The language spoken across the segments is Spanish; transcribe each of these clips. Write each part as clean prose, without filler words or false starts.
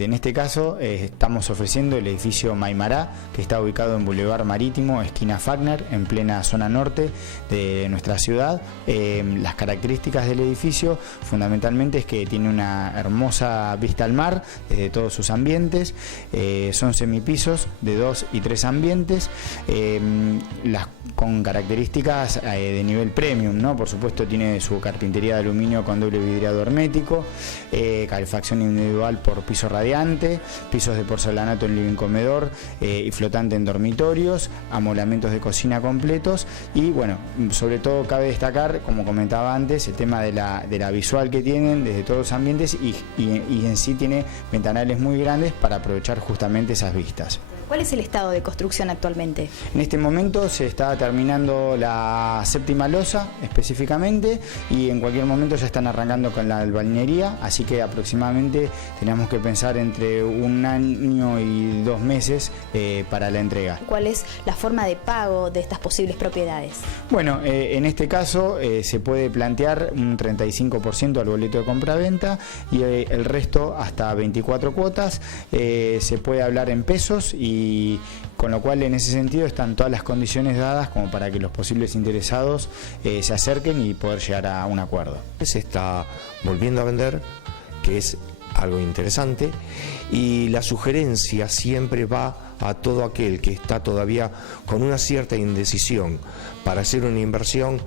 En este caso estamos ofreciendo el edificio Maimará, que está ubicado en Boulevard Marítimo, esquina Fagner, en plena zona norte de nuestra ciudad. Las características del edificio fundamentalmente es que tiene una hermosa vista al mar desde todos sus ambientes. Son semipisos de 2 y 3 ambientes, con características de nivel premium, ¿no? Por supuesto tiene su carpintería de aluminio con doble vidriado hermético, calefacción individual por piso radiante, pisos de porcelanato en living comedor y flotante en dormitorios, amolamientos de cocina completos y bueno, sobre todo cabe destacar, como comentaba antes, el tema de la visual que tienen desde todos los ambientes y en sí tiene ventanales muy grandes para aprovechar justamente esas vistas. ¿Cuál es el estado de construcción actualmente? En este momento se está terminando la 7ª losa específicamente y en cualquier momento ya están arrancando con la albañilería, así que aproximadamente tenemos que pensar entre 1 año y 2 meses para la entrega. ¿Cuál es la forma de pago de estas posibles propiedades? Bueno, en este caso se puede plantear un 35% al boleto de compra-venta y el resto hasta 24 cuotas. Se puede hablar en pesos y con lo cual en ese sentido están todas las condiciones dadas como para que los posibles interesados se acerquen y poder llegar a un acuerdo. Se está volviendo a vender, que es algo interesante, y la sugerencia siempre va a todo aquel que está todavía con una cierta indecisión para hacer una inversión,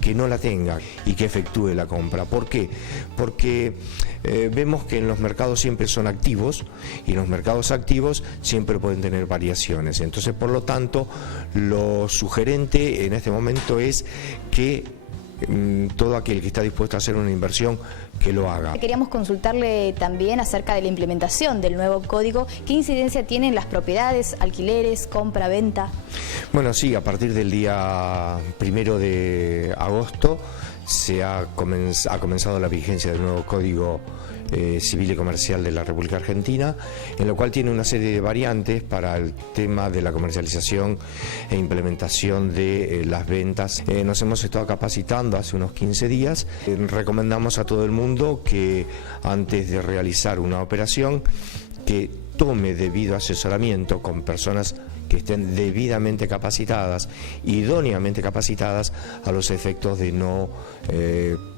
que no la tenga y que efectúe la compra. ¿Por qué? Porque vemos que en los mercados siempre son activos y los mercados activos siempre pueden tener variaciones. Entonces, por lo tanto, lo sugerente en este momento es que todo aquel que está dispuesto a hacer una inversión, que lo haga. Queríamos consultarle también acerca de la implementación del nuevo código. ¿Qué incidencia tienen las propiedades, alquileres, compra, venta? Bueno, sí, a partir del día 1 de agosto ha comenzado la vigencia del nuevo Código Civil y Comercial de la República Argentina, en lo cual tiene una serie de variantes para el tema de la comercialización e implementación de las ventas. Nos hemos estado capacitando hace unos 15 días. Recomendamos a todo el mundo que antes de realizar una operación, que tome debido asesoramiento con personas que estén debidamente capacitadas, idóneamente capacitadas, a los efectos de no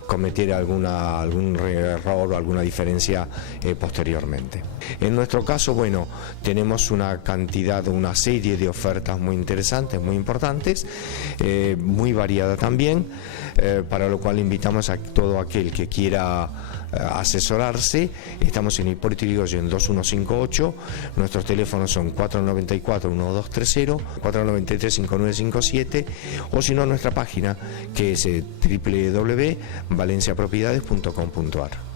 cometer algún error o alguna diferencia posteriormente. En nuestro caso, bueno, tenemos una serie de ofertas muy interesantes, muy importantes, muy variada también, para lo cual invitamos a todo aquel que quiera asesorarse. Estamos en Hipólito Yrigoyen 2158, nuestros teléfonos son 494-1230, 493-5957, o si no nuestra página, que es www.valenciapropiedades.com.ar.